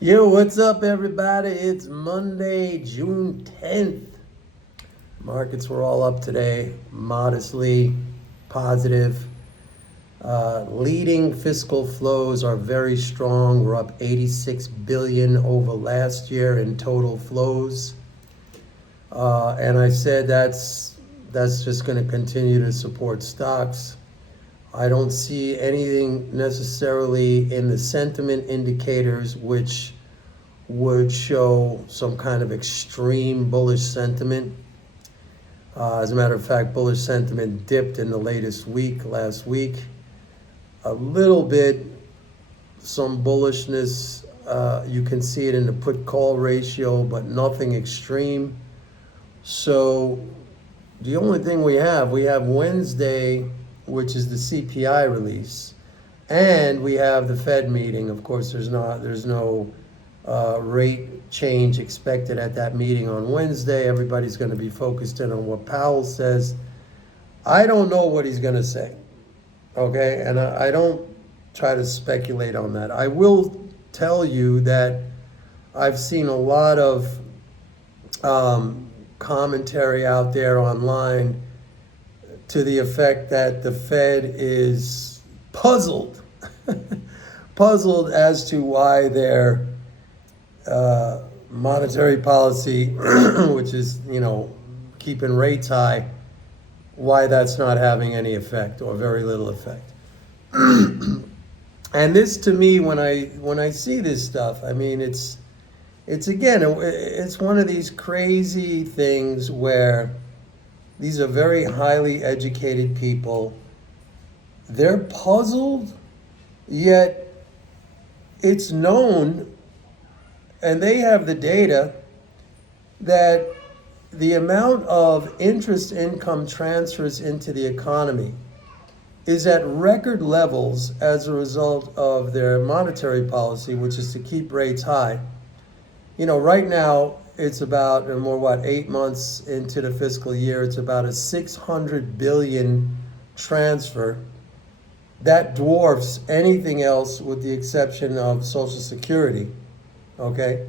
Yo, what's up, everybody? It's Monday, June 10th. Markets were all up today, modestly positive. Leading fiscal flows are very strong. We're up 86 billion over last year in total flows. And I said that's just going to continue to support stocks. I don't see anything necessarily in the sentiment indicators which would show some kind of extreme bullish sentiment. As a matter of fact, bullish sentiment dipped in the last week. A little bit, some bullishness. You can see it in the put-call ratio, but nothing extreme. So the only thing we have Wednesday, which is the CPI release, and we have the Fed meeting. Of course, there's no rate change expected at that meeting on Wednesday. Everybody's going to be focused in on what Powell says. I don't know what he's going to say, okay? And I don't try to speculate on that. I will tell you that I've seen a lot of commentary out there online to the effect that the Fed is puzzled as to why their monetary policy, which is, keeping rates high, why that's not having any effect or very little effect. And this, to me, when I see this stuff, I mean, it's one of these crazy things where these are very highly educated people. They're puzzled, yet it's known, and they have the data, that the amount of interest income transfers into the economy is at record levels as a result of their monetary policy, which is to keep rates high. Right now, it's about, 8 months into the fiscal year, it's about a 600 billion transfer. That dwarfs anything else with the exception of Social Security, okay?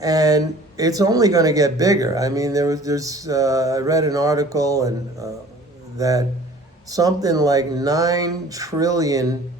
And it's only going to get bigger. I mean, I read an article that something like 9 trillion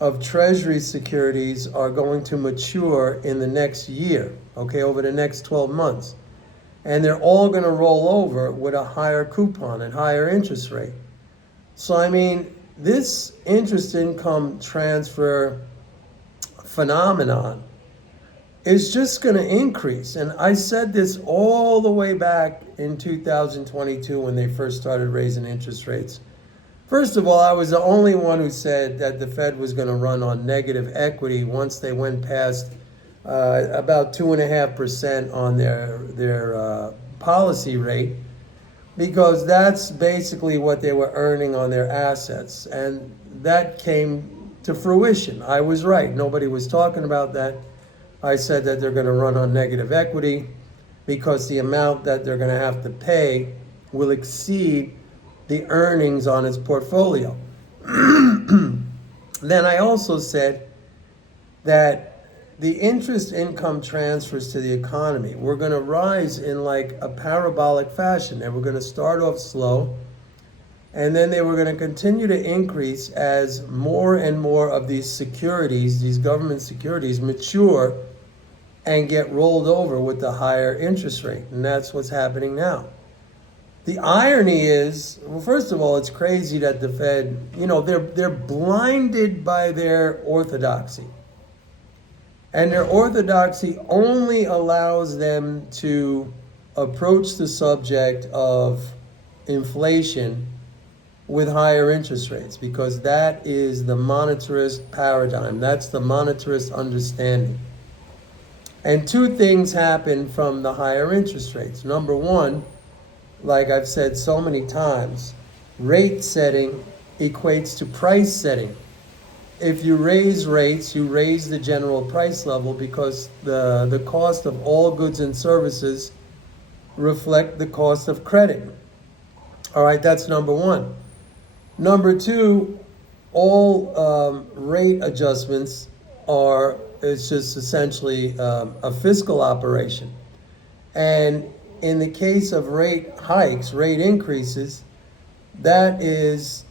of Treasury securities are going to mature in the next year, okay, over the next 12 months. And they're all going to roll over with a higher coupon and higher interest rate. So, I mean, this interest income transfer phenomenon is just going to increase. And I said this all the way back in 2022 when they first started raising interest rates. First of all, I was the only one who said that the Fed was going to run on negative equity once they went past about 2.5% on their policy rate, because that's basically what they were earning on their assets. And that came to fruition. I was right. Nobody was talking about that. I said that they're going to run on negative equity because the amount that they're going to have to pay will exceed the earnings on its portfolio. Then I also said that the interest income transfers to the economy were going to rise in like a parabolic fashion. They were going to start off slow, and then they were going to continue to increase as more and more of these securities, these government securities, mature and get rolled over with the higher interest rate. And that's what's happening now. The irony is, well, first of all, it's crazy that the Fed, they're blinded by their orthodoxy. And their orthodoxy only allows them to approach the subject of inflation with higher interest rates, because that is the monetarist paradigm. That's the monetarist understanding. And two things happen from the higher interest rates. Number one, like I've said so many times, rate setting equates to price setting. If you raise rates, you raise the general price level because the cost of all goods and services reflect the cost of credit. All right, that's number one. Number two, all rate adjustments are it's just essentially a fiscal operation. And in the case of rate hikes, rate increases, that is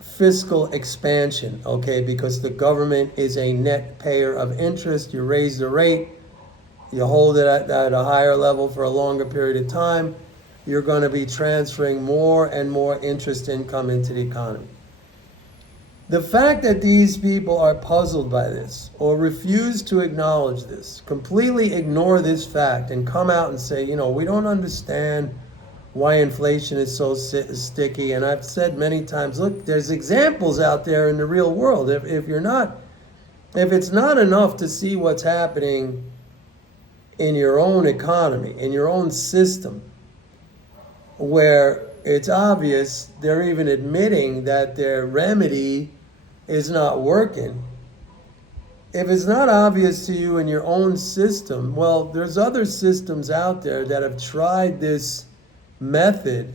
fiscal expansion, okay? Because the government is a net payer of interest. You raise the rate, you hold it at a higher level for a longer period of time, you're going to be transferring more and more interest income into the economy. The fact that these people are puzzled by this or refuse to acknowledge this, completely ignore this fact and come out and say, we don't understand why inflation is so sticky. And I've said many times, look, there's examples out there in the real world. If it's not enough to see what's happening in your own economy, in your own system, where it's obvious they're even admitting that their remedy is not working. If it's not obvious to you in your own system, well, there's other systems out there that have tried this method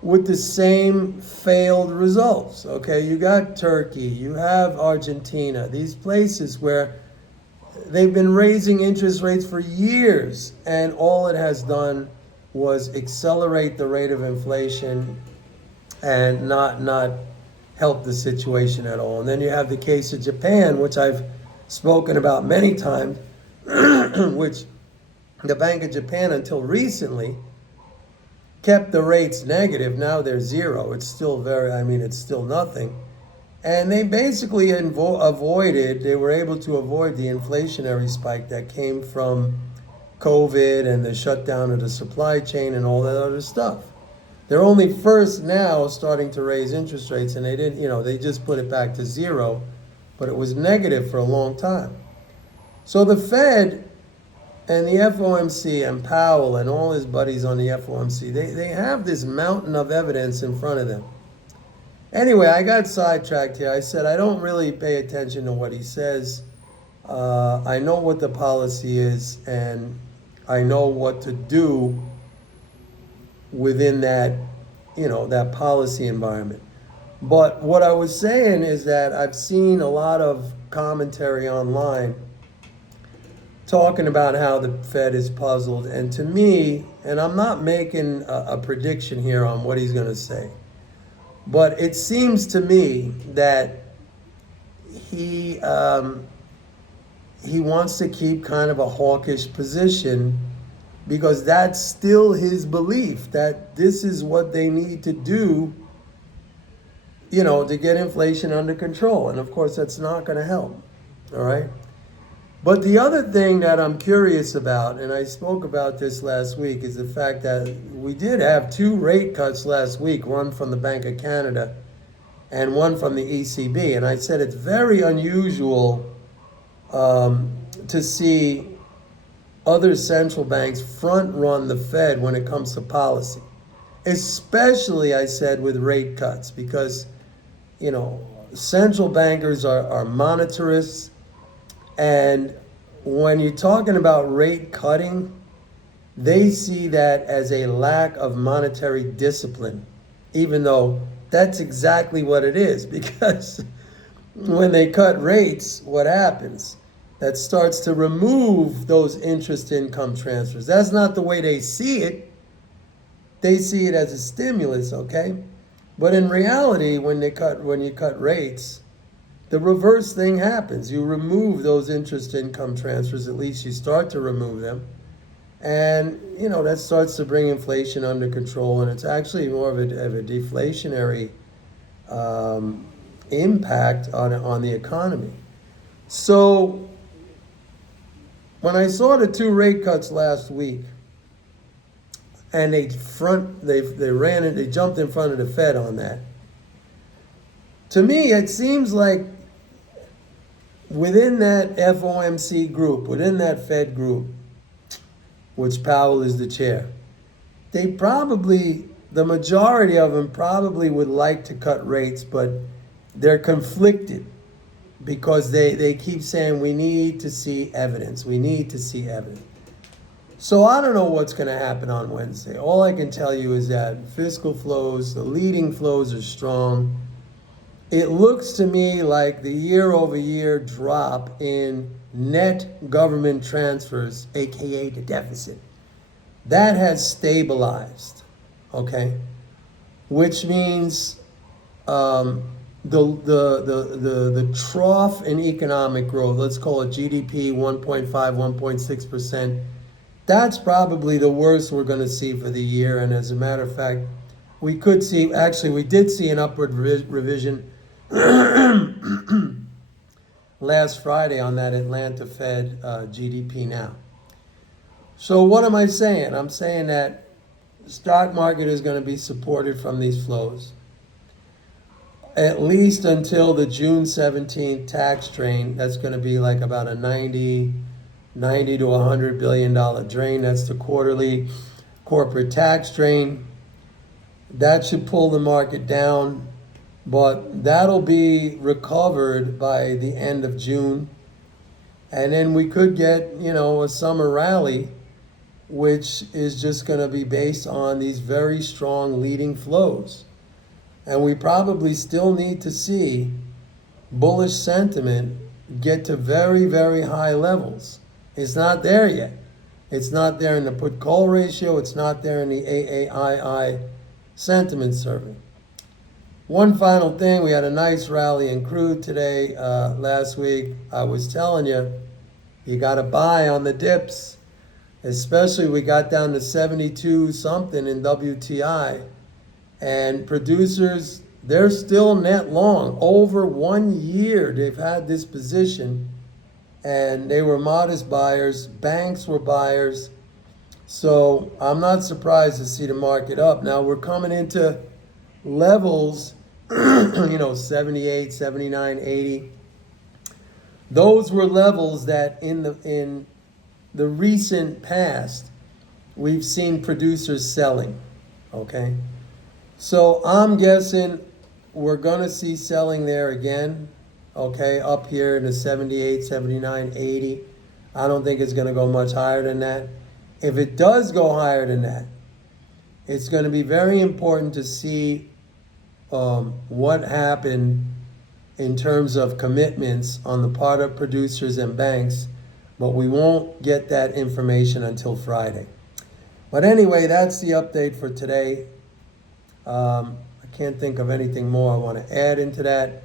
with the same failed results. Okay, you got Turkey, you have Argentina, these places where they've been raising interest rates for years, and all it has done was accelerate the rate of inflation and not help the situation at all. And then you have the case of Japan, which I've spoken about many times, which the Bank of Japan until recently kept the rates negative. Now they're zero. It's still it's still nothing. And they basically they were able to avoid the inflationary spike that came from COVID and the shutdown of the supply chain and all that other stuff. They're only first now starting to raise interest rates, and they didn't, they just put it back to zero, but it was negative for a long time. So the Fed and the FOMC and Powell and all his buddies on the FOMC, they have this mountain of evidence in front of them. Anyway, I got sidetracked here. I said I don't really pay attention to what he says. I know what the policy is, and I know what to do within that, that policy environment. But what I was saying is that I've seen a lot of commentary online talking about how the Fed is puzzled. And to me, and I'm not making a prediction here on what he's going to say, but it seems to me that he wants to keep kind of a hawkish position, because that's still his belief that this is what they need to do, to get inflation under control. And of course, that's not going to help. All right. But the other thing that I'm curious about, and I spoke about this last week, is the fact that we did have 2 rate cuts last week, one from the Bank of Canada and one from the ECB. And I said it's very unusual to see other central banks front run the Fed when it comes to policy, especially, I said, with rate cuts, because, central bankers are monetarists. And when you're talking about rate cutting, they see that as a lack of monetary discipline, even though that's exactly what it is. Because when they cut rates, what happens? That starts to remove those interest income transfers. That's not the way they see it. They see it as a stimulus, okay? But in reality, when you cut rates, the reverse thing happens. You remove those interest income transfers, at least you start to remove them. And, that starts to bring inflation under control. And it's actually more of a deflationary impact on the economy. So when I saw the 2 rate cuts last week, and they jumped in front of the Fed on that, to me, it seems like within that FOMC group, within that Fed group, which Powell is the chair, the majority of them probably would like to cut rates, but they're conflicted because they keep saying, we need to see evidence. We need to see evidence. So I don't know what's going to happen on Wednesday. All I can tell you is that fiscal flows, the leading flows, are strong. It looks to me like the year-over-year drop in net government transfers, aka the deficit, that has stabilized, okay? Which means the trough in economic growth, let's call it GDP 1.5, 1.6%, that's probably the worst we're going to see for the year. And as a matter of fact, we did see an upward revision last Friday on that Atlanta Fed GDP now. So what am I saying? I'm saying that the stock market is going to be supported from these flows, at least until the June 17th tax drain. That's going to be like about a 90 to $100 billion drain. That's the quarterly corporate tax drain. That should pull the market down, but that'll be recovered by the end of June. And then we could get, a summer rally, which is just going to be based on these very strong leading flows. And we probably still need to see bullish sentiment get to very, very high levels. It's not there yet. It's not there in the put-call ratio. It's not there in the AAII sentiment survey. One final thing, we had a nice rally in crude today. Last week, I was telling you, you got to buy on the dips. Especially we got down to 72 something in WTI. And producers, they're still net long. Over 1 year they've had this position, and they were modest buyers. Banks were buyers. So I'm not surprised to see the market up. Now we're coming into levels, 78, 79, 80. Those were levels that in the recent past, we've seen producers selling, okay? So I'm guessing we're going to see selling there again, okay, up here in the 78, 79, 80. I don't think it's going to go much higher than that. If it does go higher than that, it's going to be very important to see what happened in terms of commitments on the part of producers and banks, but we won't get that information until Friday. But anyway, that's the update for today. I can't think of anything more I want to add into that.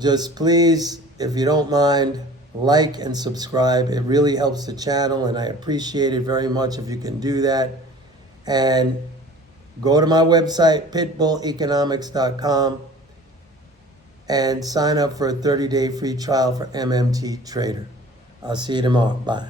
Just please, if you don't mind, like and subscribe. It really helps the channel, and I appreciate it very much if you can do that. And go to my website, pitbulleconomics.com, and sign up for a 30-day free trial for MMT Trader. I'll see you tomorrow. Bye.